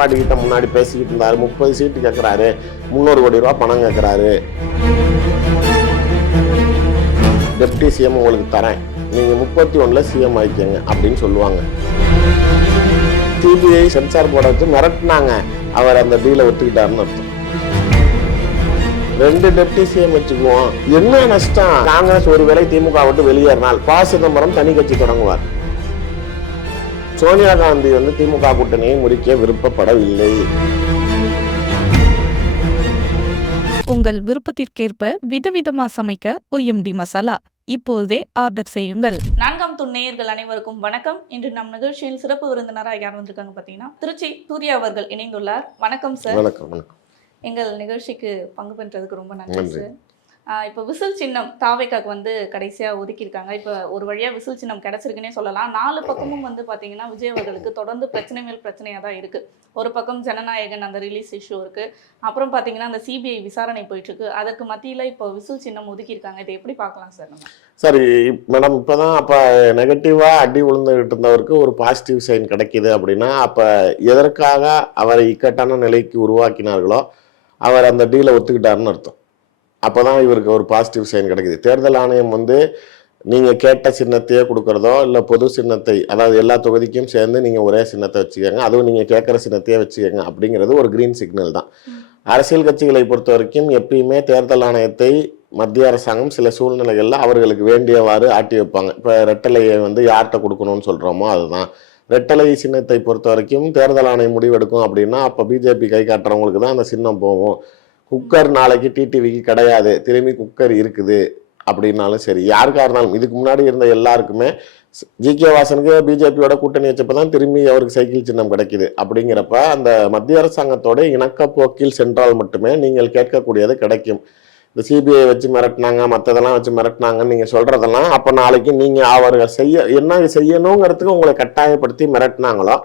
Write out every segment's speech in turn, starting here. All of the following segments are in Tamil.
எடப்பாடி கிட்ட முன்னாடி பேசிக்கிட்டு இருந்தாரு, 30 சீட்டு கேட்கிறாரு, 300 கோடி ரூபாய் பணம் கேட்கிறாரு, டெப்டி சிஎம் உங்களுக்கு தரேன், நீங்க 31ல சிஎம் ஆயிக்கங்க அப்படின்னு சொல்லுவாங்க. சிபிஐ சென்சார் போர்டை வச்சு மிரட்டினாங்க, அவர் அந்த டீலை ஒத்துக்கிட்டாருன்னு அர்த்தம். 2 டெப்டி சிஎம் வச்சுக்குவோம், என்ன நஷ்டம்? காங்கிரஸ் ஒருவேளை திமுக விட்டு வெளியேறினால் ப. சிதம்பரம் தனி கட்சி தொடங்குவார். சோனியா காந்தி திமுக கூட்டணியை முறிக்க விருப்பப்படவில்லை. உங்கள் விருப்பத்திற்கேற்ப விதவிதமா சமைக்க OMD மசாலா இப்போதே ஆர்டர் செய்யுங்கள். 4ஆம் தூண் நேயர்கள் அனைவருக்கும் வணக்கம். இன்று நம் நிகழ்ச்சியில் சிறப்பு விருந்தினராக யார் வந்திருக்காங்க பார்த்தீங்கன்னா திருச்சி சூர்யா அவர்கள் இணைந்துள்ளார். வணக்கம் சார். வணக்கம். வணக்கம். எங்கள் நிகழ்ச்சிக்கு பங்கு பெற்றதுக்கு ரொம்ப நன்றி சார். இப்போ விசில் சின்னம் தாவேக்காக்கு கடைசியாக ஒதுக்கியிருக்காங்க. இப்போ ஒரு வழியாக விசில் சின்னம் கிடைச்சிருக்குன்னே சொல்லலாம். 4 பக்கமும் பார்த்தீங்கன்னா விஜய் அவர்களுக்கு தொடர்ந்து பிரச்சனை மேல் பிரச்சனையாக தான் இருக்குது. ஒரு பக்கம் ஜனநாயகன் அந்த ரிலீஸ் இஷ்யூ இருக்குது, அப்புறம் பார்த்தீங்கன்னா அந்த சிபிஐ விசாரணை போயிட்டுருக்கு. அதற்கு மத்தியில் இப்போ விசில் சின்னம் ஒதுக்கியிருக்காங்க. இதை எப்படி பார்க்கலாம் சார் நம்ம? சரி மேடம், இப்போ தான் அப்போ நெகட்டிவாக அடி விழுந்துகிட்டு இருந்தவருக்கு ஒரு பாசிட்டிவ் சைன் கிடைக்கிது அப்படின்னா, அப்போ எதற்காக அவரை இக்கட்டான நிலைக்கு உருவாக்கினார்களோ அவர் அந்த டீலை ஒத்துக்கிட்டாருன்னு அர்த்தம். அப்போ தான் இவருக்கு ஒரு பாசிட்டிவ் சைன் கிடைக்குது. தேர்தல் ஆணையம் நீங்கள் கேட்ட சின்னத்தையே கொடுக்குறதோ இல்லை பொது சின்னத்தை, அதாவது எல்லா தொகுதிக்கும் சேர்ந்து நீங்கள் ஒரே சின்னத்தை வச்சுக்கோங்க, அதுவும் நீங்கள் கேட்குற சின்னத்தையே வச்சுக்கோங்க அப்படிங்கிறது ஒரு க்ரீன் சிக்னல் தான். அரசியல் கட்சிகளை பொறுத்த வரைக்கும் எப்பயுமே தேர்தல் ஆணையத்தை மத்திய அரசாங்கம் சில சூழ்நிலைகளில் அவர்களுக்கு வேண்டியவாறு ஆட்டி வைப்பாங்க. இப்போ ரெட்டலையை யார்கிட்ட கொடுக்கணும்னு சொல்கிறோமோ அதுதான். ரெட்டலை சின்னத்தை பொறுத்த வரைக்கும் தேர்தல் ஆணையம் முடிவெடுக்கும் அப்படின்னா அப்போ பிஜேபி கை காட்டுறவங்களுக்கு தான் அந்த சின்னம் போகும். குக்கர் நாளைக்கு டிடிவிக்கு கிடையாது, திரும்பி குக்கர் இருக்குது அப்படின்னாலும் சரி, யாருக்காக இருந்தாலும். இதுக்கு முன்னாடி இருந்த எல்லாருக்குமே ஜி.கே. வாசனுக்கு பிஜேபியோட கூட்டணி வச்சப்போ தான் திரும்பி அவருக்கு சைக்கிள் சின்னம் கிடைக்குது. அப்படிங்கிறப்ப அந்த மத்திய அரசாங்கத்தோட இணக்கப்போக்கில் சென்றால் மட்டுமே நீங்கள் கேட்கக்கூடியது கிடைக்கும். இந்த சிபிஐ வச்சு மிரட்டினாங்க, மற்றதெல்லாம் வச்சு மிரட்டினாங்கன்னு நீங்கள் சொல்கிறதெல்லாம் அப்போ நாளைக்கு நீங்கள் அவர்கள் என்ன செய்யணுங்கிறதுக்கு உங்களை கட்டாயப்படுத்தி மிரட்டினாங்களோ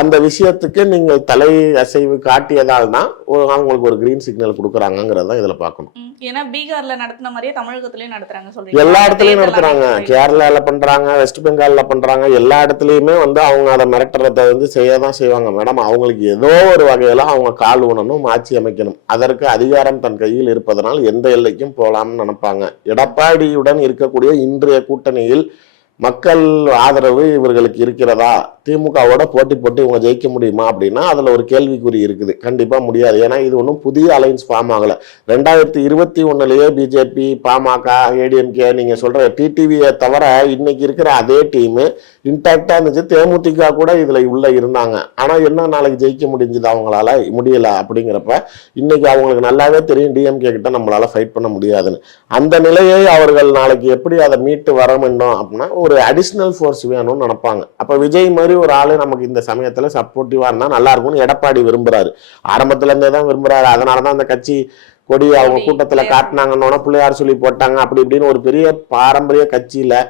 அந்த விஷயத்துக்கு நீங்கள் தலை அசைவு காட்டியதால் தான் அவங்களுக்கு ஒரு கிரீன் சிக்னல் கொடுக்குறாங்கிறது தான் இதில் பார்க்கணும். ஏன்னா பீகார்ல நடத்தின மாதிரியே தமிழகத்திலயும் நடத்துறாங்க சொல்றீங்க. எல்லா இடத்துலையும் நடத்துறாங்க, கேரளால பண்றாங்க, வெஸ்ட் பெங்கால்ல பண்றாங்க, எல்லா இடத்துலையுமே அவங்க அதை மிரட்டுறதை செய்ய தான் செய்வாங்க மேடம். அவங்களுக்கு ஏதோ ஒரு வகையில அவங்க கால் ஊனணும், மாற்றி அமைக்கணும். அதற்கு அதிகாரம் தன் கையில் இருப்பதனால் எந்த எல்லைக்கும் போகலாம்னு நினைப்பாங்க. எடப்பாடியுடன் இருக்கக்கூடிய இன்றைய கூட்டணியில் மக்கள் ஆதரவு இவர்களுக்கு இருக்கிறதா? திமுகவோட போட்டி போட்டு இவங்க ஜெயிக்க முடியுமா அப்படின்னா அதுல ஒரு கேள்விக்குறி இருக்குது. கண்டிப்பா முடியாது. ஏன்னா இது ஒன்றும் புதிய அலைன்ஸ் ஃபார்ம் ஆகல. 2021லயே பிஜேபி, பாமக, ஏடிஎம்கே நீங்க சொல்ற டிடிவியை தவிர இன்னைக்கு இருக்கிற அதே டீம் இன்டாக்டா இருந்துச்சு. தேமுதிக கூட இதுல உள்ள இருந்தாங்க. ஆனா என்ன நாளைக்கு ஜெயிக்க முடிஞ்சது? அவங்களால முடியல. அப்படிங்கிறப்ப இன்னைக்கு அவங்களுக்கு நல்லாவே தெரியும் டிஎம்கே கிட்ட நம்மளால ஃபைட் பண்ண முடியாதுன்னு. அந்த நிலையை அவர்கள் நாளைக்கு எப்படி அதை மீட்டு வர வேண்டும் அப்படின்னா ஒரு அடிஷனல் ஃபோர்ஸ் வேணும்னு நினைப்பாங்க. அப்ப விஜய் மாதிரி ஒரு ஆளு நமக்கு இந்த சமயத்துல சப்போர்ட்டிவா இருந்தா நல்லா இருக்கும்னு எடப்பாடி விரும்புறாரு. ஆரம்பத்துல இருந்தே தான் விரும்புறாரு. அதனாலதான் அந்த கட்சி கொடி அவங்க கூட்டத்துல காட்டினாங்கன்னு பிள்ளையார் சொல்லி போட்டாங்க. அப்படி இப்படின்னு ஒரு பெரிய பாரம்பரிய கட்சியில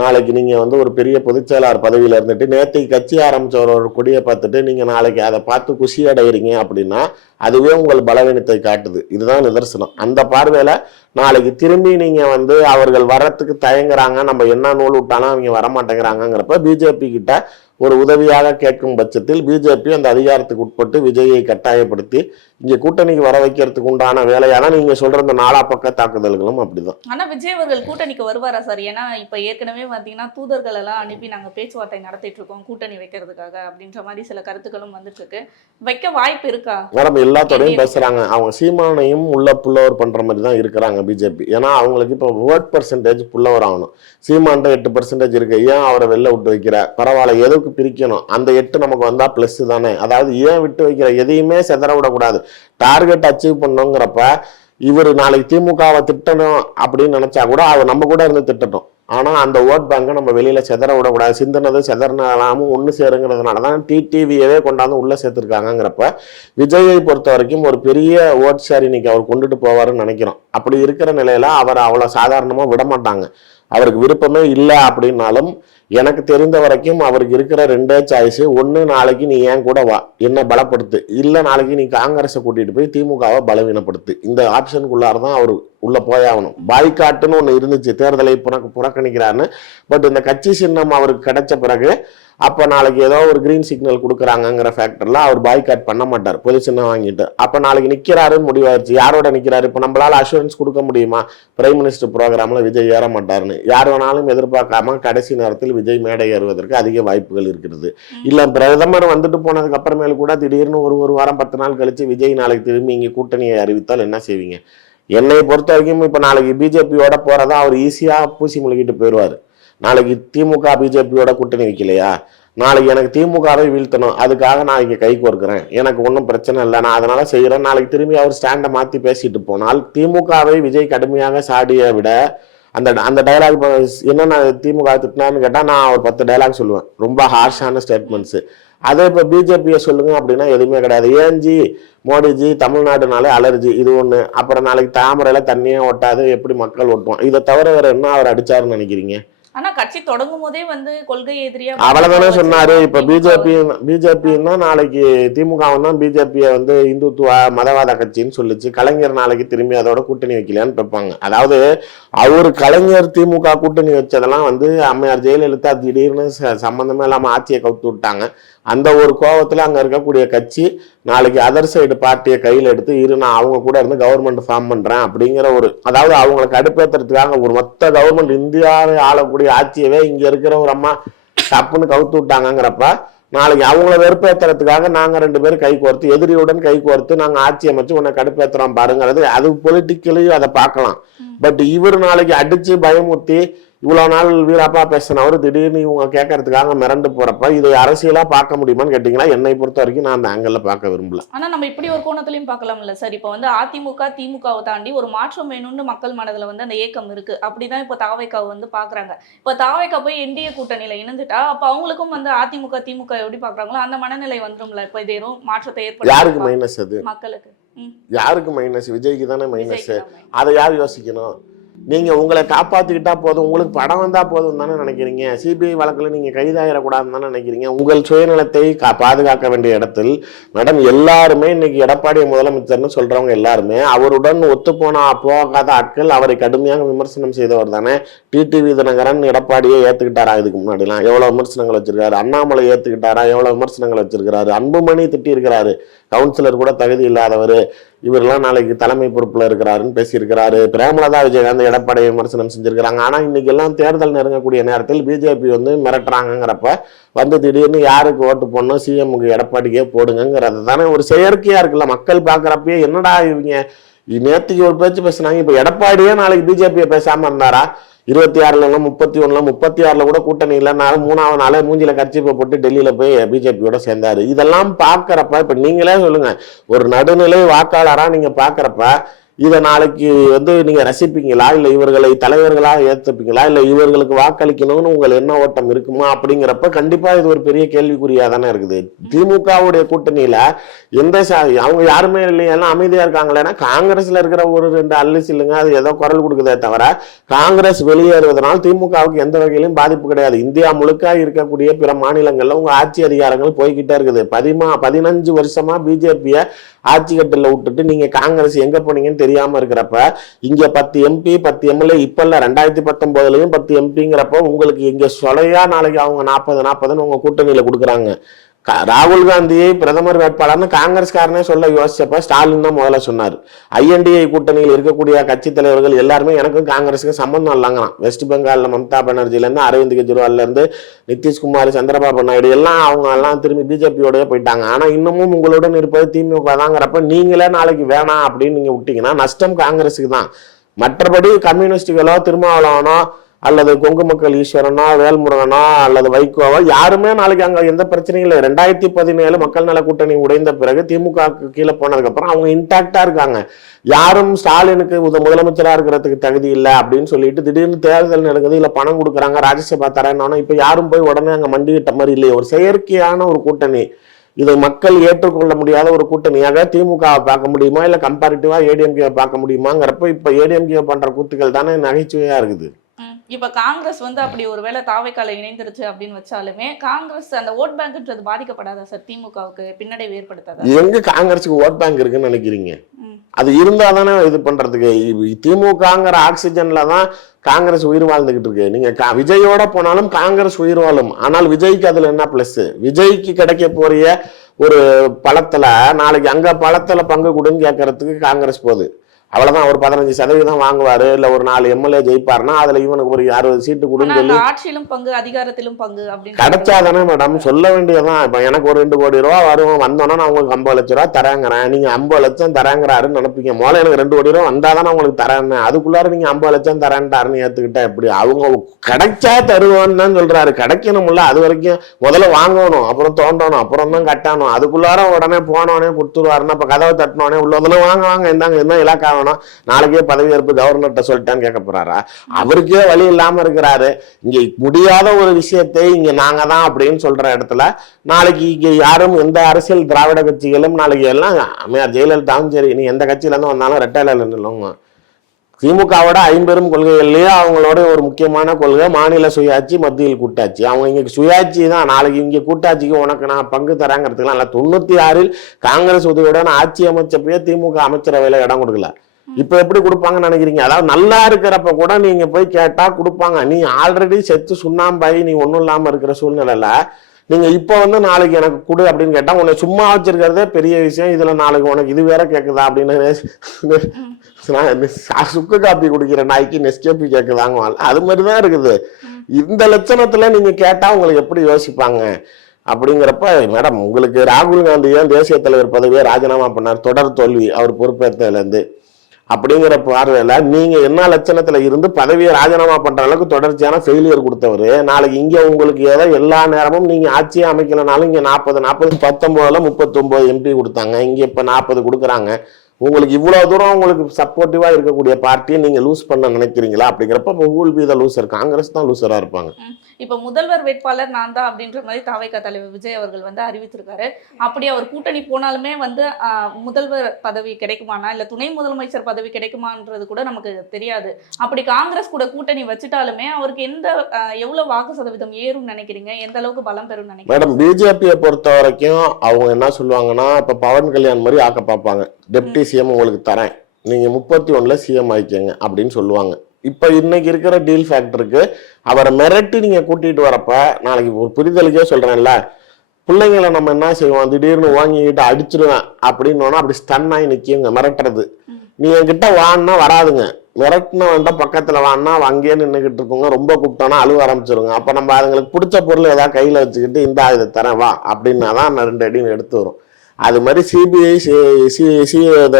நாளைக்கு நீங்க ஒரு பெரிய பொதுச்செயலாளர் பதவியில இருந்துட்டு நேற்றைக்கு கட்சி ஆரம்பிச்ச ஒரு கொடியை பார்த்துட்டு நீங்க நாளைக்கு அதை பார்த்து குஷி அடைகிறீங்க அப்படின்னா அதுவே உங்கள் பலவீனத்தை காட்டுது. இதுதான் நிதர்சனம். அந்த பார்வையில நாளைக்கு திரும்பி நீங்க அவர்கள் வர்றதுக்கு தயங்குறாங்க, நம்ம என்ன நூல் விட்டாலும் அவங்க வரமாட்டேங்கிறாங்கிறப்ப பிஜேபி கிட்ட ஒரு உதவியாக கேட்கும் பட்சத்தில் பிஜேபி அந்த அதிகாரத்துக்கு உட்பட்டு விஜயை கட்டாயப்படுத்தி இங்க கூட்டணிக்கு வர வைக்கிறதுக்கு உண்டான வேலையான நீங்க சொல்ற இந்த 4 பக்க தாக்குதல்களும் அப்படிதான். ஆனா விஜய் அவர்கள் கூட்டணிக்கு வருவாரா சார்? ஏன்னா இப்ப ஏற்கனவே பாத்தீங்கன்னா தூதர்கள் எல்லாம் அனுப்பி நாங்க பேச்சுவார்த்தை நடத்திட்டு இருக்கோம் கூட்டணி வைக்கிறதுக்காக அப்படின்ற மாதிரி சில கருத்துக்களும் வந்துட்டு இருக்கு. வைக்க வாய்ப்பு இருக்கா? மேடம் எல்லாத்தோடையும் பேசுறாங்க. அவங்க சீமானையும் உள்ள புல்லவர் பண்ற மாதிரி தான் இருக்கிறாங்க பிஜேபி. ஏன்னா அவங்களுக்கு இப்போ வோட் பர்சன்டேஜ் புல்லவர் ஆகணும். சீமான்ட்ட 8% இருக்கு, ஏன் அவரை வெளில விட்டு வைக்கிற? பரவாயில்ல, எதுக்கு பிரிக்கணும்? அந்த 8 நமக்கு வந்தா பிளஸ் தானே. அதாவது ஏன் விட்டு வைக்கிற? எதையுமே செதற விடக்கூடாது. டார்கெட் அச்சீவ் பண்ணுங்கிறப்ப இவர் நாளைக்கு திமுகவை திட்டணும் அப்படின்னு நினைச்சா கூட அவர் நம்ம கூட இருந்து திட்டட்டும். ஆனா அந்த ஓட் பேங்கை நம்ம வெளியில செதற விடக்கூடாது. சிந்தனது செதறனாலும் ஒண்ணு சேருங்கிறதுனாலதான் டிடிவியவே கொண்டாந்து உள்ள சேர்த்திருக்காங்கிறப்ப விஜயை பொறுத்த வரைக்கும் ஒரு பெரிய ஓட் ஷேர் இன்னைக்கு அவர் கொண்டுட்டு போவாருன்னு நினைக்கிறோம். அப்படி இருக்கிற நிலையில அவர் அவ்வளவு சாதாரணமா விட மாட்டாங்க. அவருக்கு விருப்பமே இல்லை அப்படின்னாலும் எனக்கு தெரிந்த வரைக்கும் அவருக்கு இருக்கிற 2 சாய்ஸ். ஒன்று, நாளைக்கு நீ ஏன் கூட வா, என்ன பலப்படுத்து. இல்லை நாளைக்கு நீ காங்கிரஸை கூட்டிட்டு போய் திமுகவை பலவீனப்படுத்து. இந்த ஆப்ஷனுக்குள்ளாரதான் அவர் உள்ள போயாகணும். பாய்காட்டுன்னு ஒன்று இருந்துச்சு, தேர்தலை புறக்கணிக்கிறான்னு. பட் இந்த கட்சி சின்னம் அவருக்கு கிடைச்ச பிறகு அப்போ நாளைக்கு ஏதோ ஒரு கிரீன் சிக்னல் கொடுக்குறாங்கங்கிற ஃபேக்டர்ல அவர் பாய்காட் பண்ண மாட்டார் பொது சின்னம் வாங்கிட்டு. அப்போ நாளைக்கு நிற்கிறாருன்னு முடிவாயிருச்சு. யாரோட நிற்கிறாரு? இப்போ நம்மளால அஷூரன்ஸ் கொடுக்க முடியுமா பிரைம் மினிஸ்டர் ப்ரோக்ராமில் விஜய் ஏற மாட்டாருன்னு? யார் வேணாலும் எதிர்பார்க்காம கடைசி நேரத்தில் விஜய் மேடை ஏறுவதற்கு அதிக வாய்ப்புகள் இருக்கிறது. இல்லை பிரதமர் வந்துட்டு போனதுக்கு அப்புறமேல கூட திடீர்னு ஒரு வாரம் 10 நாள் கழிச்சு விஜய் நாளைக்கு திரும்பி இங்கே கூட்டணியை அறிவித்தால் என்ன செய்வீங்க? என்னை பொறுத்த வரைக்கும் இப்போ நாளைக்கு பிஜேபியோட போறதா அவர் ஈஸியாக பூசி முழுகிட்டு போயிடுவார். நாளைக்கு திமுக பிஜேபியோட கூட்டணி வைக்கலையா, நாளைக்கு எனக்கு திமுகவை வீழ்த்தணும், அதுக்காக நான் இங்கே கை கோர்க்கிறேன், எனக்கு ஒன்றும் பிரச்சனை இல்லை, நான் அதனால செய்கிறேன், நாளைக்கு திரும்பி அவர் ஸ்டாண்டை மாற்றி பேசிட்டு போனால் திமுகவை விஜய் கடுமையாக சாடியை விட அந்த டைலாக் என்னென்ன திமுக திட்டினான்னு கேட்டால் நான் ஒரு 10 டைலாக் சொல்லுவேன், ரொம்ப ஹார்ஷான ஸ்டேட்மெண்ட்ஸு. அதே இப்போ பிஜேபியை சொல்லுங்க அப்படின்னா எதுவுமே கிடையாது. ஏன்ஜி மோடிஜி தமிழ்நாடுனாலே அலர்ஜி இது ஒன்று, அப்புறம் நாளைக்கு தாமரையில தண்ணியே ஒட்டாது, எப்படி மக்கள் ஓட்டுவோம், இதை தவிர வேற என்ன அவர் அடிச்சாருன்னு நினைக்கிறீங்க? ஆனா கட்சி தொடங்கும் போதே வந்து கொள்கை எதிரியா அவ்வளவுதானே சொன்னாரு. இப்ப பிஜேபின்னா நாளைக்கு திமுக தான் பிஜேபியை வந்து இந்துத்துவ மதவாத கட்சின்னு சொல்லிச்சு. கலைஞர் நாளைக்கு திரும்பி அதோட கூட்டணி வைக்கலையான்னு பார்ப்பாங்க. அதாவது அவரு கலைஞர் திமுக கூட்டணி வச்சதெல்லாம் வந்து அம்மையார் ஜெயலலிதா திடீர்னு சம்பந்தமே இல்லாம ஆட்சியை கவுத்து விட்டாங்க. அந்த ஒரு கோபத்துல அங்க இருக்கக்கூடிய கட்சி நாளைக்கு அதர் சைடு பார்ட்டியை கையில் எடுத்து நான் அவங்க கூட இருந்து கவர்மெண்ட் ஃபார்ம் பண்றேன் அப்படிங்கிற ஒரு, அதாவது அவங்களை கடுப்பேற்றுறதுக்காக ஒரு மொத்த கவர்மெண்ட் இந்தியாவை ஆளக்கூடிய ஆட்சியவே இங்க இருக்கிற ஒரு அம்மா தப்புன்னு கவுத்து விட்டாங்கிறப்ப நாளைக்கு அவங்கள வெறுப்பேற்றுறதுக்காக நாங்க 2 பேரும் கை கோர்த்து எதிரியுடன் கை கோர்த்து நாங்க ஆட்சி அமைச்சு உன்னை கடுப்பேற்றுறோம் பாருங்கிறது அது பொலிட்டிக்கலையும் அதை பார்க்கலாம். பட் இவர் நாளைக்கு அடிச்சு பயமுறுத்தி இவ்வளவு நாள் வீராப்பா பேசினவர் திடீர்னு இவங்க கேட்கறதுக்காக மிரண்டு போறப்ப இதை அரசியலா பார்க்க முடியுமான்னு கேட்டீங்கன்னா என்னை பொறுத்த வரைக்கும் நான் அந்த ஆங்கிள் பார்க்க விரும்பல. ஆனா நம்ம இப்படி ஒரு கோணத்திலையும் பார்க்கலாம்ல சார். இப்போ வந்து அதிமுக திமுகவை தாண்டி ஒரு மாற்றம் வேணும்னு மக்கள் மனதுல வந்து அந்த ஏக்கம் இருக்கு. அப்படிதான் இப்போ தாவேக்காவை வந்து பாக்குறாங்க. இப்போ தாவேக்கா போய் என்டிஏ கூட்டணியில இணைந்துட்டா அப்ப அவங்களுக்கும் வந்து அதிமுக திமுக எப்படி பாக்குறாங்களோ அந்த மனநிலை வந்துரும்ல. இப்போ இது மாற்றத்தை ஏற்படுத்த யாருக்கு மைனஸ்? அது மக்களுக்கு யாருக்கு மைனஸ்? விஜய்க்கு தானே மைனஸ். அதை யார் யோசிக்கணும்? நீங்க உங்களை காப்பாத்திக்கிட்டா போதும், உங்களுக்கு படம் வந்தா போதும் தானே நினைக்கிறீங்க. சிபிஐ வழக்குல நீங்க கைதாயிடக்கூடாதுன்னு தானே நினைக்கிறீங்க. உங்கள் சுயநலத்தை பாதுகாக்க வேண்டிய இடத்தில் மேடம் எல்லாருமே இன்னைக்கு எடப்பாடி முதலமைச்சர்னு சொல்றவங்க எல்லாருமே அவருடன் ஒத்து போகாத ஆட்கள், அவரை கடுமையாக விமர்சனம் செய்தவர் தானே. டிடிவி தினகரன் எடப்பாடியை ஏத்துக்கிட்டாரா? இதுக்கு முன்னாடிலாம் எவ்வளவு விமர்சனங்கள் வச்சிருக்காரு. அண்ணாமலை ஏத்துக்கிட்டாரா? எவ்வளவு விமர்சனங்கள் வச்சிருக்கிறாரு. அன்புமணி திட்டி இருக்கிறாரு, கவுன்சிலர் கூட தகுதி இல்லாதவர், இவரெல்லாம் நாளைக்கு தலைமை பொறுப்புல இருக்கிறாருன்னு பேசியிருக்கிறாரு. பிரேமலதா விஜயகாந்த் எடப்பாடியை விமர்சனம் செஞ்சிருக்கிறாங்க. ஆனா இன்னைக்கு எல்லாம் தேர்தல் நெருங்கக்கூடிய நேரத்தில் பிஜேபி வந்து மிரட்டுறாங்கிறப்ப வந்து திடீர்னு யாருக்கு ஓட்டு போடணும், சிஎம்முக்கு எடப்பாடிக்கே போடுங்கிறது தானே ஒரு செயற்கையா இருக்குல்ல. மக்கள் பாக்குறப்பயே என்னடா இவங்க நேற்றுக்கு ஒரு பேச்சு பேசுனாங்க, இப்ப எடப்பாடியே நாளைக்கு பிஜேபியை பேசாம இருந்தாரா? 26 31 36 கூட கூட்டணி இல்லைனாலும் 3ஆவது நாளே மூஞ்சில கர்ச்சீப்பை போட்டு டெல்லியில போய் பிஜேபியோட சேர்ந்தாரு. இதெல்லாம் பாக்குறப்ப இப்ப நீங்களே சொல்லுங்க, ஒரு நடுநிலை வாக்காளரா நீங்க பாக்குறப்ப இதை நாளைக்கு வந்து நீங்க ரசிப்பீங்களா? இல்ல இவர்களை தலைவர்களாக ஏத்துப்பீங்களா? இல்ல இவர்களுக்கு வாக்களிக்கணும்னு உங்கள் எண்ண ஓட்டம் இருக்குமா? அப்படிங்கிறப்ப கண்டிப்பா இது ஒரு பெரிய கேள்விக்குறியா தானே இருக்குது. திமுகவுடைய கூட்டணியில எந்த அவங்க யாருமே இல்லையா, எல்லாம் அமைதியா இருக்காங்களேன்னா காங்கிரஸ்ல இருக்கிற ஒரு 2 அல்லிஸ் இல்லைங்க, அது ஏதோ குரல் கொடுக்குதே தவிர காங்கிரஸ் வெளியேறுவதனால் திமுகவுக்கு எந்த வகையிலும் பாதிப்பு கிடையாது. இந்தியா முழுக்க இருக்கக்கூடிய பிற மாநிலங்கள்ல உங்க ஆட்சி அதிகாரங்கள் போய்கிட்டே இருக்குது. 15 வருஷமா பிஜேபியை ஆட்சி கட்டில விட்டுட்டு நீங்க காங்கிரஸ் எங்க போனீங்கன்னு தெரியாம இருக்கிறப்ப இங்க 10 MP 10 MLA இப்ப இல்ல 2019லயும் 10 MPங்கிறப்ப உங்களுக்கு இங்க சொலையா நாளைக்கு அவங்க 40 உங்க கூட்டணியில கொடுக்குறாங்க. ராகுல் காந்தியை பிரதமர் வேட்பாளர்னு காங்கிரஸ்காரனே சொல்ல யோசிச்சப்ப ஸ்டாலின் தான் முதல்ல சொன்னார். ஐஎன்டிஏ கூட்டணியில் இருக்கக்கூடிய கட்சி தலைவர்கள் எல்லாருமே எனக்கும் காங்கிரஸுக்கும் சம்பந்தம் இல்லைங்களாம். வெஸ்ட் பெங்கால்ல மம்தா பானர்ஜில இருந்து அரவிந்த் கெஜ்ரிவால்ல இருந்து நிதிஷ்குமார் சந்திரபாபு நாயுடு எல்லாம் அவங்க எல்லாம் திரும்பி பிஜேபியோடய போயிட்டாங்க. ஆனா இன்னமும் உங்களுடன் இருப்பது திமுக தாங்கிறப்ப நீங்களே நாளைக்கு வேணாம் அப்படின்னு நீங்க விட்டீங்கன்னா நஷ்டம் காங்கிரஸுக்கு தான். மற்றபடி கம்யூனிஸ்டுகளோ திருமாவளவனோ அல்லது கொங்கு மக்கள் ஈஸ்வரனோ வேல்முருகனோ அல்லது வைகோவோ யாருமே நாளைக்கு அங்க எந்த பிரச்சனையும் இல்லை. 2017 மக்கள் நல கூட்டணி உடைந்த பிறகு திமுக கீழே போனதுக்கு அப்புறம் அவங்க இன்டாக்டா இருக்காங்க. யாரும் ஸ்டாலினுக்கு முதலமைச்சரா இருக்கிறதுக்கு தகுதி இல்லை அப்படின்னு சொல்லிட்டு திடீர்னு தேர்தல் நடக்குது, இல்ல பணம் கொடுக்குறாங்க, ராஜ்யசபா தரேன்னு இப்ப யாரும் போய் உடனே அங்க மண்டிகிட்ட மாதிரி இல்லையே. ஒரு செயற்கையான ஒரு கூட்டணி, இதை மக்கள் ஏற்றுக்கொள்ள முடியாத ஒரு கூட்டணியாக திமுகவை பார்க்க முடியுமா, இல்ல கம்பேரிட்டிவா ஏடிஎம்கே பார்க்க முடியுமாங்கிறப்ப இப்ப ஏடிஎம்கே பண்ற கூத்துக்கள் தானே நகைச்சுவையா இருக்குது. இப்ப காங்கிரஸ் வந்து அப்படி ஒருவேளை தாவேக்கால இணைந்துருச்சு அப்படின்னு வச்சாலுமே காங்கிரஸ் அந்த ஓட் பேங்க்ன்றது பாதிக்கப்படாதா சார்? திமுகவுக்கு பின்னடைவு ஏற்படுத்தாதா? எங்க காங்கிரஸுக்கு ஓட் பேங்க் இருக்குன்னு நினைக்கிறீங்க? ம். அது இருந்தா தானே இது பண்றதுக்கு. திமுகங்கிற ஆக்சிஜன்ல தான் காங்கிரஸ் உயிர் வாழ்ந்துகிட்டு இருக்கு. நீங்க விஜயோட போனாலும் காங்கிரஸ் உயிர் வாழும். ஆனால் விஜய்க்கு அதுல என்ன பிளஸ்? விஜய்க்கு கிடைக்க போறிய ஒரு பழத்துல நாளைக்கு அங்க பழத்துல பங்கு கொடுன்னு கேட்கறதுக்கு காங்கிரஸ் போகுது. அவ்வளவுதான். ஒரு 15% வாங்குவாரு, இல்ல ஒரு 4 எம்எல்ஏ ஜெயிப்பாருன்னா அதுல இவனுக்கு ஒரு 60 சீட்டு கொடுன்னு சொல்லி ஆட்சியிலும் பங்கு அதிகாரத்திலும் பங்கு அப்படின்னு கிடைச்சாதானே மேடம் சொல்ல வேண்டியதான். இப்ப எனக்கு ஒரு 2 கோடி ரூபா வரும், வந்தோன்னா நான் உங்களுக்கு 50 லட்சம் ரூபா தரேங்கிறேன். நீங்க 50 லட்சம் தரேங்கிறாருன்னு நினைப்பீங்க. முதல்ல எனக்கு 2 கோடி ரூபா வந்தாதானே உங்களுக்கு தரேன்னு. அதுக்குள்ளார நீங்க 50 லட்சம் தரேன்ட்டாருன்னு ஏத்துக்கிட்டா எப்படி? அவங்க கிடைச்சா தருவான்னு தான் சொல்றாரு. கிடைக்கணும்ல, அது வரைக்கும் முதல்ல வாங்கணும், அப்புறம் தோண்டணும், அப்புறம் தான் கட்டணும். அதுக்குள்ளார உடனே போனோடனே கொடுத்துருவாருன்னா இப்ப கதவை தட்டினோடனே உள்ள வந்து வாங்க இந்தாங்க என்ன இலாக்கா வேணும், நாளைக்கே பதவியேற்பு கவர்னர்கிட்ட சொல்லிட்டான்னு கேட்க போறாரா? அவருக்கே வழி இல்லாம இருக்கிறாரு. இங்க முடியாத ஒரு விஷயத்தை இங்க நாங்க தான் அப்படின்னு சொல்ற இடத்துல நாளைக்கு இங்க யாரும் எந்த அரசியல் திராவிட கட்சிகளும் நாளைக்கு எல்லாம் ஜெயலலிதாவும் சரி, நீ எந்த கட்சியில இருந்து வந்தாலும் ரெட்டையில இல்லைங்க. திமுகவோட 50 கொள்கைகள்லயே அவங்களோட ஒரு முக்கியமான கொள்கை மாநில சுயாட்சி, மத்தியில் கூட்டாட்சி. அவங்க இங்க சுயாட்சி தான். நாளைக்கு இங்க கூட்டாட்சிக்கு உனக்கு நான் பங்கு தராங்கிறதுக்குலாம் இல்ல. 96 காங்கிரஸ் உதவியுடன் ஆட்சி அமைச்சப்பயே திமுக அமைச்சரவையில இடம் கொடுக்கல. இப்ப எப்படி கொடுப்பாங்கன்னு நினைக்கிறீங்க? அதாவது நல்லா இருக்கிறப்ப கூட நீங்க போய் கேட்டா கொடுப்பாங்க. நீ ஆல்ரெடி செத்து சுண்ணாம்பாயி நீ ஒண்ணும் இல்லாம இருக்கிற சூழ்நிலையில நீங்க இப்ப வந்து நாளைக்கு எனக்கு கொடு அப்படின்னு கேட்டா உன்னை சும்மா வச்சிருக்கிறதே பெரிய விஷயம். இதுல நாளைக்கு உனக்கு இது வேற கேக்குதா அப்படின்னு சுக்கு காப்பி குடிக்கிற நாய்க்கு நெஸ்கேப்பி கேக்குதாங்க. அது மாதிரிதான் இருக்குது. இந்த லட்சணத்துல நீங்க கேட்டா உங்களுக்கு எப்படி யோசிப்பாங்க? அப்படிங்கிறப்ப மேடம் உங்களுக்கு ராகுல் காந்தி ஏன் தேசிய தலைவர் பதவியை ராஜினாமா பண்ணார்? தொடர் தோல்வி அவர் பொறுப்பேற்றதுல இருந்து. அப்படிங்கிற பார்வையில நீங்க என்ன லட்சணத்துல இருந்து பதவியை ராஜினாமா பண்ற அளவுக்கு தொடர்ச்சியான ஃபெயிலியர் கொடுத்தவரு, நாளைக்கு இங்க உங்களுக்கு ஏதோ எல்லா நேரமும் நீங்க ஆட்சியை அமைக்கலனாலும் இங்க 40 19ல 39 எம்பி கொடுத்தாங்க, இங்க இப்ப 40 கொடுக்குறாங்க. உங்களுக்கு இவ்வளவு தூரம் உங்களுக்கு சப்போர்ட்டிவா இருக்கக்கூடிய பார்ட்டியை நீங்க லூஸ் பண்ண நினைக்கிறீங்களா? அப்படிங்கிறப்ப will be the loser. Congress தான் லூசரா இருப்பாங்க. இப்ப முதல்வர் வேட்பாளர் நான் தான் அப்படின்ற மாதிரி தாவேகா தலைவர் விஜய் அவர்கள் வந்து அறிவித்திருக்காரு. அப்படி அவர் கூட்டணி போனாலுமே வந்து முதல்வர் பதவி கிடைக்குமானா இல்ல துணை முதலமைச்சர் பதவி கிடைக்குமான்றது கூட நமக்கு தெரியாது. அப்படி காங்கிரஸ் கூட கூட்டணி வச்சுட்டாலுமே அவருக்கு எவ்வளவு வாக்கு சதவீதம் ஏறும் நினைக்கிறீங்க? எந்த அளவுக்கு பலம் பெறும் நினைக்கிறீங்க? மேடம் பிஜேபியை பொறுத்த வரைக்கும் அவங்க என்ன சொல்லுவாங்கன்னா, இப்ப பவன் கல்யாண் மாதிரி ஆக்க பார்ப்பாங்க. டெப்டி சிஎம் உங்களுக்கு தரேன், நீங்க 31ல சிஎம் ஆயிக்கங்க அப்படின்னு சொல்லுவாங்க. இப்ப இன்னைக்கு இருக்கிற டீல் ஃபேக்டருக்கு அவரை மிரட்டி நீங்க கூட்டிட்டு வரப்ப, நாளைக்கு ஒரு புரிதலுக்கே சொல்றேன்ல, பிள்ளைங்களை நம்ம என்ன செய்வோம், திடீர்னு வாங்கிக்கிட்டு அடிச்சிருவேன் அப்படின்னா அப்படி ஸ்டன் ஆகி நிற்குங்க. மிரட்டுறது, நீ என்கிட்ட வான்னா வராதுங்க. மிரட்டின வேண்டாம், பக்கத்துல வான்னா அங்கேயே நின்றுகிட்டு இருக்குங்க. ரொம்ப கூப்பிட்டோன்னா அழுவ ஆரம்பிச்சிருங்க. அப்ப நம்ம அதுங்களுக்கு பிடிச்ச பொருள் ஏதாவது கையில வச்சுக்கிட்டு இந்த இதை தரேன் வா அப்படின்னா தான் 2 அடின்னு எடுத்து வரும். அது மாதிரி சிபிஐ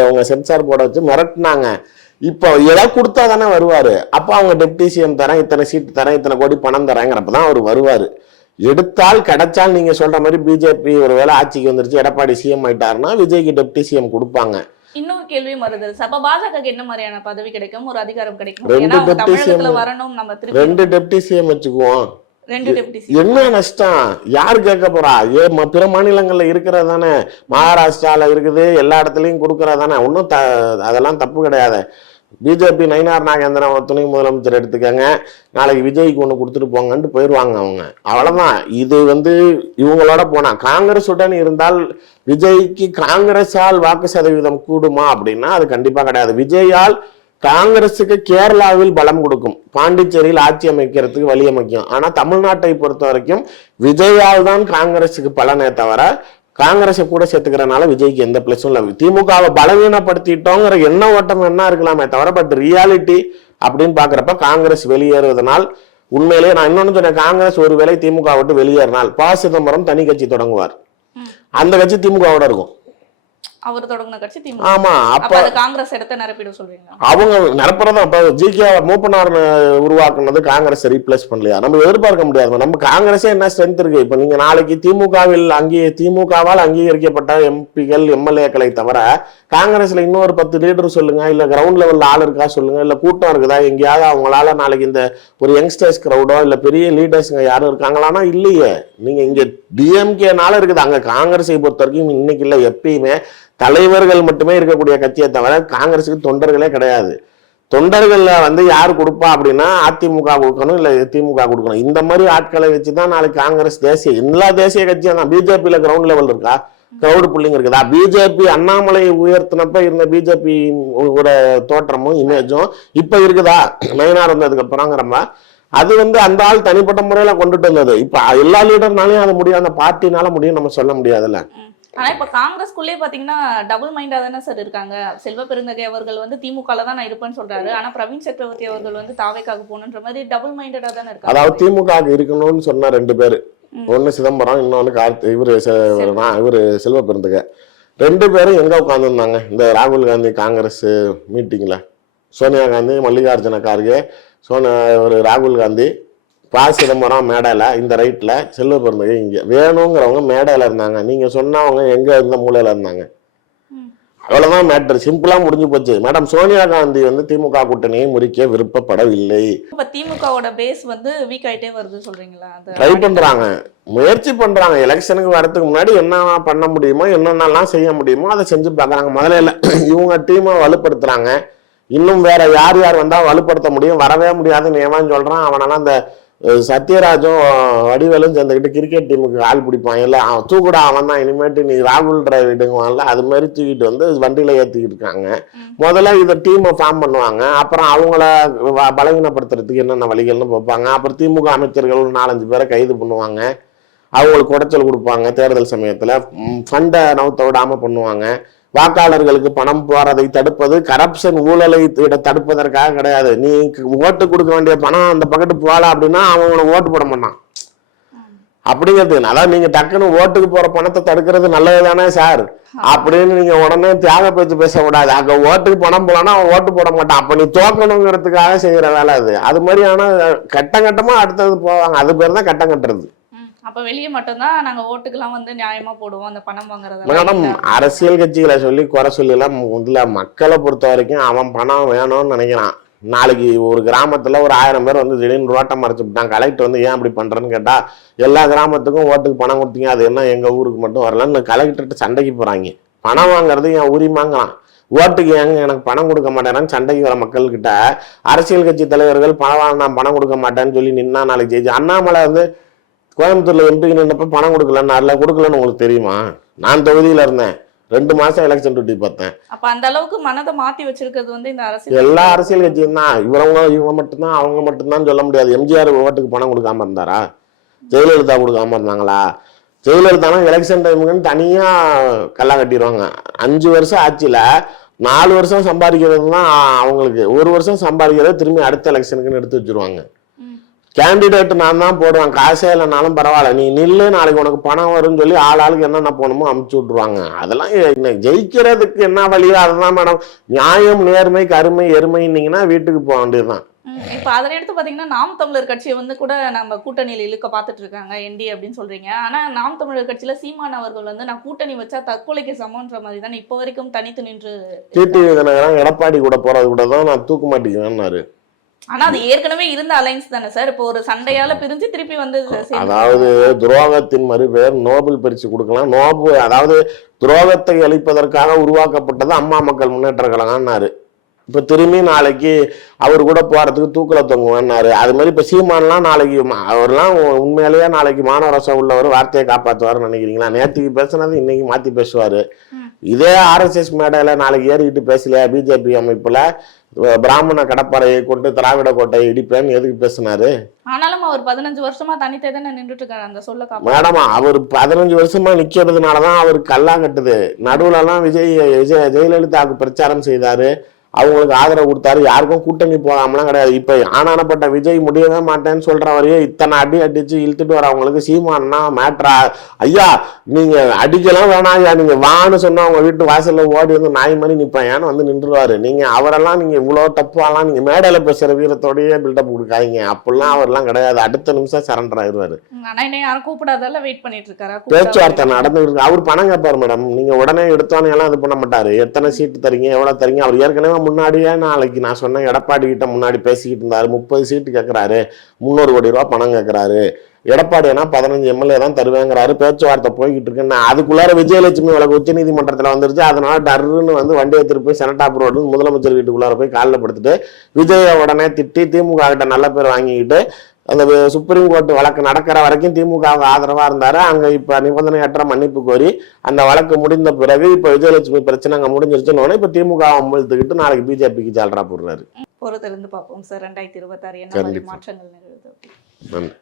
அவங்க சென்சார் போர்டை வச்சு மிரட்டினாங்க. இப்போ ஏதாவது கொடுத்தா தானே வருவாரு. அப்போ அவங்க டெப்டி சிஎம் தரேன், இத்தனை சீட்டு தரேன், இத்தனை கோடி பணம் தரேங்கிறப்பதான் அவர் வருவாரு. எடுத்தால் கிடைச்சால் நீங்க சொல்ற மாதிரி பிஜேபி ஒரு வேளை ஆட்சிக்கு வந்துருச்சு, எடப்பாடி சிஎம் ஆயிட்டாருன்னா விஜய்க்கு டெப்டி சிஎம் கொடுப்பாங்க. இன்னொரு கேள்வியும் வருது. அப்ப பாஜகவுக்கு என்ன மாதிரியான பதவி கிடைக்கும், ஒரு அதிகாரம் கிடைக்கும்? 2 டெப்டி சிஎம், வரணும். நம்ம 2 டெப்டி சிஎம் வச்சுக்குவோம். என்ன நஷ்டம்? யாரு கேட்க போறா? பிற மாநிலங்கள்ல இருக்கிறது தானே, மகாராஷ்டிரால இருக்குது, எல்லா இடத்துலயும் கொடுக்கறதானே. ஒன்னும் அதெல்லாம் தப்பு கிடையாது. பிஜேபி நயினார் நாகேந்திரன் துணை முதலமைச்சர் எடுத்துக்கங்க, நாளைக்கு விஜய்க்கு ஒண்ணு கொடுத்துட்டு போங்கன்ட்டு போயிடுவாங்க அவங்க. அவ்வளவுதான். இது வந்து இவங்களோட போனா, காங்கிரசுடன் இருந்தால் விஜய்க்கு காங்கிரஸால் வாக்கு சதவீதம் கூடுமா அப்படின்னா அது கண்டிப்பா கிடையாது. விஜயால் காங்கிரஸுக்கு கேரளாவில் பலம் கொடுக்கும், பாண்டிச்சேரியில் ஆட்சி அமைக்கிறதுக்கு வழி அமைக்கும். ஆனா தமிழ்நாட்டை பொறுத்த வரைக்கும் விஜயால் தான் காங்கிரஸுக்கு பலனே தவிர காங்கிரஸை கூட சேர்த்துக்கிறனால விஜய்க்கு எந்த பிளஸும் இல்லை. திமுகவை பலவீனப்படுத்திட்டோங்கிற எண்ண ஓட்டம் என்ன இருக்கலாமே தவிர, பட் ரியாலிட்டி அப்படின்னு பாக்குறப்ப காங்கிரஸ் வெளியேறுவதனால் உண்மையிலேயே நான் இன்னொன்னு சொன்னேன், காங்கிரஸ் ஒருவேளை திமுக விட்டு வெளியேறினால் ப. சிதம்பரம் தனி கட்சி தொடங்குவார். அந்த கட்சி திமுகவோட இருக்கும். அவர் தொடங்கின கட்சி திமுக. ஆமா, அப்ப காங்கிரஸ் இடத்தை நிரப்பிட சொல்றீங்க? அவங்க நிரப்புறதா. இப்ப ஜி.கே. மூப்பனார் உருவாக்குனது காங்கிரஸ் ரீப்ளேஸ் பண்ணலையா? நம்ம எதிர்பார்க்க முடியாது. நம்ம காங்கிரஸே என்ன ஸ்ட்ரென்த் இருக்கு? இப்ப நீங்க நாளைக்கு திமுகவால் அங்கீகரிக்கப்பட்ட எம்பிகள் எம்எல்ஏக்களை தவிர காங்கிரஸ்ல இன்னொரு 10 லீடர் சொல்லுங்க, இல்ல கிரவுண்ட் லெவல்ல ஆள் இருக்கா சொல்லுங்க, இல்ல கூட்டம் இருக்குதா எங்கேயாவது அவங்களால நாளைக்கு இந்த ஒரு யங்ஸ்டர்ஸ் கிரௌடோ இல்ல பெரிய லீடர்ஸ்ங்க யாரும் இருக்காங்களான்னா இல்லையே. நீங்க இங்க டிஎம்கேனால இருக்குது. அங்க காங்கிரஸை பொறுத்த வரைக்கும் இன்னைக்கு இல்ல, எப்பயுமே தலைவர்கள் மட்டுமே இருக்கக்கூடிய கட்சியை தவிர காங்கிரஸுக்கு தொண்டர்களே கிடையாது. தொண்டர்கள்ல வந்து யார் கொடுப்பா அப்படின்னா அதிமுக கொடுக்கணும் இல்ல திமுக கொடுக்கணும். இந்த மாதிரி ஆட்களை வச்சுதான் நாளைக்கு காங்கிரஸ் தேசிய எல்லா தேசிய கட்சியும் தான். பிஜேபியில கிரவுண்ட் லெவல் இருக்கா, கிரௌடு புள்ளிங்க இருக்குதா? பிஜேபி அண்ணாமலை உயர்த்தினப்ப இருந்த பிஜேபி தோற்றமும் இமேஜும் இப்ப இருக்குதா நயினார் வந்ததுக்கு அப்புறங்கிறப்ப அது வந்து அந்த ஆள் தனிப்பட்ட முறையில கொண்டுட்டு வந்தது. இப்ப எல்லா லீடர்னாலையும் அது முடியும், அந்த பார்ட்டினால முடியும் நம்ம சொல்ல முடியாதுல்ல. ஆனா இப்ப காங்கிரஸ்குள்ளே பாத்தீங்கன்னா டபுள் மைண்டா தானே சார் இருக்காங்க. செல்வ பெருந்தகை அவர்கள் வந்து திமுகல தான் நான் இருப்பேன்னு சொல்றாரு. ஆனா பிரவீன் சக்கரவர்த்தி அவர்கள் வந்து தாவேக்காக போகணுன்ற மாதிரி டபுள் மைண்டடா தானே இருக்காங்க. அதாவது திமுக இருக்கணும்னு சொன்ன 2 பேரு, ஒண்ணு சிதம்பரம், இன்னொன்னு இவரு செல்வ பெருந்தகை. 2 பேரும் எங்க உட்காந்துருந்தாங்க இந்த ராகுல் காந்தி காங்கிரஸ் மீட்டிங்ல? சோனியா காந்தி, மல்லிகார்ஜுன கார்கே, ராகுல் காந்தி, சிதம்பரம் மேடையில இந்த ரைட்ல, செல்வ பெருந்தகை இங்க. வேணுங்கிறவங்க மேடையில இருந்தாங்க, நீங்க சொன்னவங்க எங்க இருந்த மூலையில இருந்தாங்க. அவ்வளவுதான் மேட்டர், சிம்பிளா முடிஞ்சு போச்சு. மேடம் சோனியா காந்தி வந்து திமுக கூட்டணியை முறிக்க விருப்பப்படவில்லை. இப்ப திமுகவோட பேஸ் வந்து வீக் ஆயிட்டே வருது சொல்றீங்களா? ட்ரை பண்றாங்க, முயற்சி பண்றாங்க. எலெக்ஷனுக்கு வரதுக்கு முன்னாடி என்ன பண்ண முடியுமோ, என்னென்னலாம் செய்ய முடியுமோ அதை செஞ்சு பார்க்கறாங்க. முதல்ல இவங்க டீமை வலுப்படுத்துறாங்க. இன்னும் வேற யார் யார் வந்தா வலுப்படுத்த முடியும், வரவே முடியாதுன்னு ஏன் சொல்றான். அவனெல்லாம் அந்த சத்யராஜும் வடிவேலும் சேர்ந்துக்கிட்டு கிரிக்கெட் டீமுக்கு ஆள் பிடிப்பான். இல்லை அவன் தூக்குடா, அவன் தான் இனிமேட்டு நீ ராகுல் டிரைவ் விடுங்குவான்ல, அது மாதிரி தூக்கிட்டு வந்து வண்டியில ஏற்றிக்கிட்டு இருக்காங்க. முதல்ல இதை டீமை ஃபார்ம் பண்ணுவாங்க, அப்புறம் அவங்கள பலவீனப்படுத்துறதுக்கு என்னென்ன வழிகள்னு பார்ப்பாங்க. அப்புறம் திமுக அமைச்சர்கள் 4-5 பேரை கைது பண்ணுவாங்க, அவங்களுக்கு குடைச்சல் கொடுப்பாங்க. தேர்தல் சமயத்தில் ஃபண்டை நவுத்த விடாம பண்ணுவாங்க. வாக்காளர்களுக்கு பணம் போறதை தடுப்பது கரப்ஷன் ஊழலை தடுப்பதற்காக கிடையாது. நீ ஓட்டு கொடுக்க வேண்டிய பணம் அந்த பக்கத்து போகல அப்படின்னா அவங்கள ஓட்டு போட மாட்டான் அப்படிங்கிறது. அதாவது நீங்க டக்குன்னு ஓட்டுக்கு போற பணத்தை தடுக்கிறது நல்லது தானே சார் அப்படின்னு நீங்க உடனே தியாக பேச்சு பேசக்கூடாது. அங்க ஓட்டுக்கு பணம் போலன்னா அவன் ஓட்டு போட மாட்டான். அப்ப நீ தோக்கணுங்கிறதுக்காக செய்யற வேலை அது. அது மாதிரியான கட்டம் கட்டமா அடுத்தது போவாங்க, அது பேர் தான் கட்டம் கட்டுறது. அப்ப வெளியே மட்டும்தான் நாங்க ஓட்டுக்கெல்லாம் வந்து நியாயமா போடுவோம் அந்த பணம் வாங்குறது. மேடம் அரசியல் கட்சிகளை சொல்லி குறை சொல்லி எல்லாம் இதுல மக்களை பொறுத்த வரைக்கும் அவன் பணம் வேணும்னு நினைக்கிறான். நாளைக்கு ஒரு கிராமத்துல ஒரு 1000 பேர் வந்து திடீர்னு ரோட்டம் மறைச்சு விட்டான். கலெக்டர் வந்து ஏன் அப்படி பண்றேன்னு கேட்டா, எல்லா கிராமத்துக்கும் ஓட்டுக்கு பணம் கொடுத்தீங்க, அது என்ன எங்க ஊருக்கு மட்டும் வரலன்னு கலெக்டர்கிட்ட சண்டைக்கு போறாங்க. பணம் வாங்குறது என் உரிமைங்கிறான். ஓட்டுக்கு ஏங்க எனக்கு பணம் கொடுக்க மாட்டேன்னு சண்டைக்கு வர மக்கள் கிட்ட அரசியல் கட்சி தலைவர்கள் நான் பணம் கொடுக்க மாட்டேன்னு சொல்லி நின்னா நாளைக்கு ஜெயிச்சு. அண்ணாமலை வந்து கோயம்புத்தூர்ல எம்பிக்கு நின்றப்ப பணம் கொடுக்கலன்னு உங்களுக்கு தெரியுமா? நான் தொகுதியில இருந்தேன், 2 மாசம் எலெக்ஷன் டியூட்டி பார்த்தேன். அப்ப அந்த அளவுக்கு மனதை மாத்தி வச்சிருக்கிறது வந்து இந்த அரசியல் எல்லா அரசியல் கட்சியும் தான். இவங்க மட்டும்தான் அவங்க மட்டும்தான் சொல்ல முடியாது. எம்ஜிஆர் ஓட்டுக்கு பணம் கொடுக்காம இருந்தாரா? ஜெயலலிதா கொடுக்காம இருந்தாங்களா? ஜெயலலிதானா எலெக்ஷன் டைமுக்குன்னு தனியா கல்லா கட்டிடுவாங்க. 5 வருஷம் ஆட்சியில 4 வருஷம் சம்பாதிக்கிறது தான் அவங்களுக்கு. 1 வருஷம் சம்பாதிக்கிறத திரும்பி அடுத்த எலெக்ஷனுக்குன்னு எடுத்து வச்சிருவாங்க. கேண்டிடேட் நான் தான் போடுவேன், காசே இல்லைனாலும் பரவாயில்ல, நீ நில்லு, நாளைக்கு உனக்கு பணம் வரும்னு சொல்லி ஆளுக்கு என்னென்ன போகணுமோ அமுச்சு விட்ருவாங்க. அதெல்லாம் ஜெயிக்கிறதுக்கு என்ன வழியோ அதுதான் மேடம். நியாயம், நேர்மை, கருமை, எருமைன்னீங்கன்னா வீட்டுக்கு போக வேண்டியதுதான். இப்ப அதில் எடுத்து பாத்தீங்கன்னா நாம் தமிழர் கட்சியை வந்து கூட நம்ம கூட்டணியில் இழுக்க பார்த்துட்டு இருக்காங்க என்டி அப்படின்னு சொல்றீங்க. ஆனா நாம் தமிழர் கட்சியில சீமான் அவர்கள் வந்து நான் கூட்டணி வச்சா தற்கொலைக்கு சமன்ற மாதிரி தானே இப்போ வரைக்கும் தனித்து நின்று டிடிவி தினகரன் எடப்பாடி கூட போறது கூட தான் நான் தூக்க மாட்டேங்குவேன்னாரு. ஆனா அது ஏற்கனவே இருந்த அலைன்ஸ் தானே சார், இப்போ ஒரு சண்டையால பிரிஞ்சு திருப்பி வந்து. அதாவது துரோகத்தின் மறுபெயர் நோபல் பரிசு கொடுக்கலாம். அதாவது துரோகத்தை அளிப்பதற்காக உருவாக்கப்பட்டது அம்மா மக்கள் முன்னேற்ற கழகம்னாரு. இப்ப திரும்பி நாளைக்கு அவர் கூட போறதுக்கு தூக்கல தொங்குவேன்னாரு. அது மாதிரி இப்ப சீமான்லாம் நாளைக்கு அவர்லாம் உண்மையிலேயே நாளைக்கு மானவரசம் உள்ளவர் வார்த்தையை காப்பாற்றுவாருன்னு நினைக்கிறீங்களா? நேற்றுக்கு பேசுனது இன்னைக்கு மாத்தி பேசுவாரு. இதே RSS மேடையில நாளைக்கு ஏறிக்கிட்டு பேசலையா? பிஜேபி அமைப்புல பிராமண கடப்பாறையை கொண்டு திராவிட கோட்டையை இடிப்பேன்னு எதுக்கு பேசினாரு? ஆனாலும் அவர் 15 வருஷமா தனித்தே தானே நின்றுட்டு இருக்காரு. அந்த சொல்ல மேடம் அவர் 15 வருஷமா நிக்கிறதுனாலதான் அவருக்கு கல்லா கட்டுது. நடுவுல எல்லாம் ஜெயலலிதாவுக்கு பிரச்சாரம் செய்தாரு, அவங்களுக்கு ஆதரவு கொடுத்தாரு, யாருக்கும் கூட்டணி போகாமலாம் கிடையாது. இப்ப ஆனானப்பட்ட விஜய் முடியவே மாட்டேன்னு சொல்ற வரையும் இத்தனை அடி அடிச்சு இழுத்துட்டு வரவங்களுக்கு சீமானா மேட்ரா? ஐயா நீங்க அடிக்கலாம் வேணாம் ஐயா, நீங்க வான்னு சொன்னா அவங்க வீட்டு வாசல்ல ஓடி வந்து நாய் மாதிரி நிப்பேன் ஏன்னு வந்து நின்றுவாரு. நீங்க அவரெல்லாம் நீங்க இவ்வளவு தப்பாலாம் நீங்க மேடையில பேசுற வீரத்தோடய பில்டப் கொடுக்காதீங்க. அப்படிலாம் அவர்லாம் கிடையாது, அடுத்த நிமிஷம் சரண்டர் ஆயிடுவாரு. யாரும் கூப்பிடாதால வெயிட் பண்ணிட்டு இருக்காரு. பேச்சுவார்த்தை நடந்துருக்கு. அவர் பணம் கேட்பாரு மேடம், நீங்க உடனே எடுத்தோன்னே எல்லாம் இது பண்ண மாட்டாரு. எத்தனை சீட்டு தரீங்க, எவ்வளவு தரீங்க, அவர் ஏற்கனவே முன்னாடியே நாளைக்கு நான் சொன்னேன், எடப்பாடி கிட்ட முன்னாடி பேசிக்கிட்டு இருந்தாரு, 30 சீட்டு கேட்கறாரு, 300 கோடி ரூபா பணம் கேட்கறாரு, எடப்பாடினா 15 எம்எல்ஏ தான் தருவேங்கிறாரு, பேச்சுவார்த்தை போய்கிட்டு இருக்குன்னு. அதுக்குள்ளார விஜயலட்சுமி வழக்கு உச்ச நீதிமன்றத்தில் வந்துருச்சு. அதனால டர்ன்னு வந்து வண்டி எடுத்துட்டு போய் செனட்டாப் ரோடு முதலமைச்சர் வீட்டுக்குள்ளார போய் காலில் படுத்துட்டு விஜய உடனே திட்டி திமுக கிட்ட நல்ல பேர் வாங்கிக்கிட்டு அந்த சுப்ரீம் கோர்ட் வழக்கு நடக்கிற வரைக்கும் திமுகவுக்கு ஆதரவா இருந்தாரு. அங்க இப்ப நிபந்தனையற்ற மன்னிப்பு கோரி அந்த வழக்கு முடிந்த பிறகு இப்ப விஜயலட்சுமி பிரச்சனை அங்க முடிஞ்சிருச்சுன்னு இப்ப திமுக அம்பழுத்துக்கிட்டு நாளைக்கு பிஜேபிக்கு ஜால்ரா போடுறாரு. பொறுத்திருந்து பார்ப்போம் சார். 2026 என்ன மாதிரி கண்டிப்பா. மாற்றங்கள் நிகழுது. நன்றி.